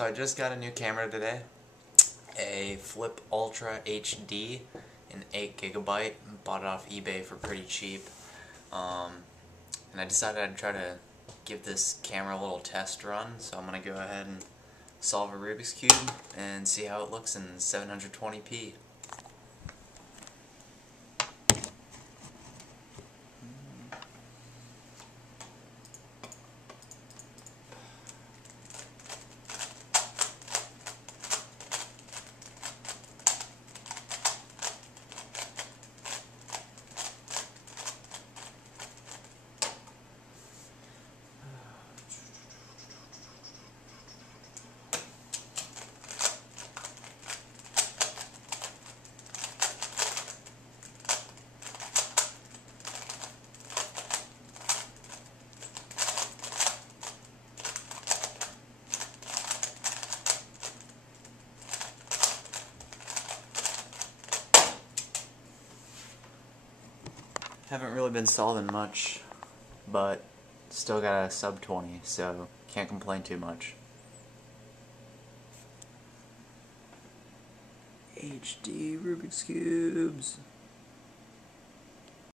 So I just got a new camera today, a Flip Ultra HD in 8GB. Bought it off eBay for pretty cheap, and I decided I'd try to give this camera a little test run. So I'm gonna go ahead and solve a Rubik's Cube and see how it looks in 720p. Haven't really been solving much, but still got a sub 20, so can't complain too much. HD Rubik's Cubes.